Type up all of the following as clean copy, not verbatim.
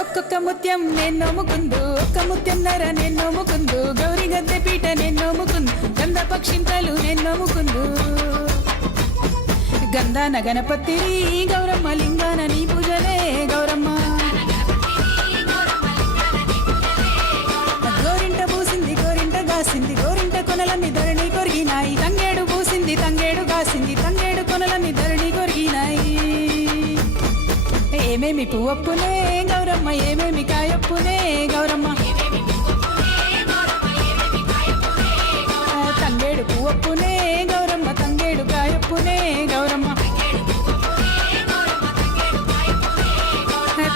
ఒక్కొక్క ముత్యం నేను నోముకుందు, ఒక్క ముత్యం నర నేను నోముకుందు, గౌరీ గద్దె పీట నేను నోముకుందు, గంధ పక్షింతలు నేను నోముకుందు. గంధాన గణపతి గౌరమ్మ లింగాన నీ పూజలే గౌరమ్మ. గోరింట పూసింది గోరింట గాసింది, గోరింట కొనలన్నీ ధరణి కొరిగినాయి. తంగేడు పూసింది తంగేడు గాసింది, తంగేడు కొనలన్నీ ధరణి కొరిగినాయి. ఏమేమి పువ్వప్పునే గౌరమ్మ, ఏమేమి కాయప్పునే గౌరమ్మ. తంగేడు పువ్వప్పునే గౌరమ్మ, తంగేడు కాయప్పునే గౌరమ్మ.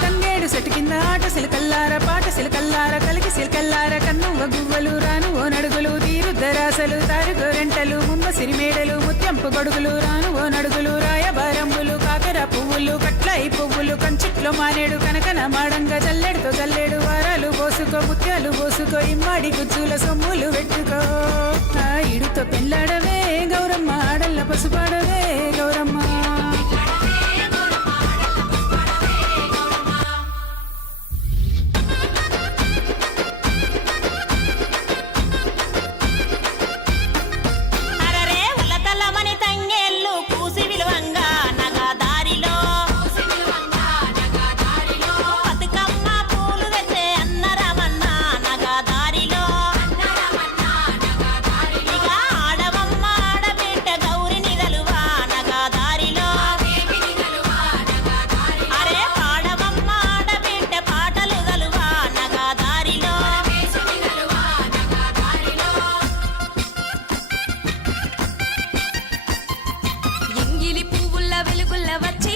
తంగేడు సెటు కింద ఆట సిలకల్లార, పాట సిలకల్లార, కలికి సిలకల్లార, కన్నువ గువ్వలు రాను ఓ నడుగులు, తీరుద్దరాసలు తారు గోరెంటలు, ముమ్మ సిరిమేడలు, ముత్యంపు గొడుగులు, రాను ఓ నడుగులు, రాయబారంబులు, కాకర పువ్వులు, కట్లాయి పువ్వులు, కంచిట్లో మానేడు, కనకన మాడంగా జల్లెడుతో జల్లెడు, వారాలు పోసుకో ముత్యాలు పోసుకో, ఇమ్మాడి గుజ్జుల సొమ్ములు పెట్టుకో. ఇడుతో పెళ్ళాడవే గౌరమ్మ, ఆడల్ల పసుపాడవే గౌరమ్మ. వెలుగుల్ల వచ్చి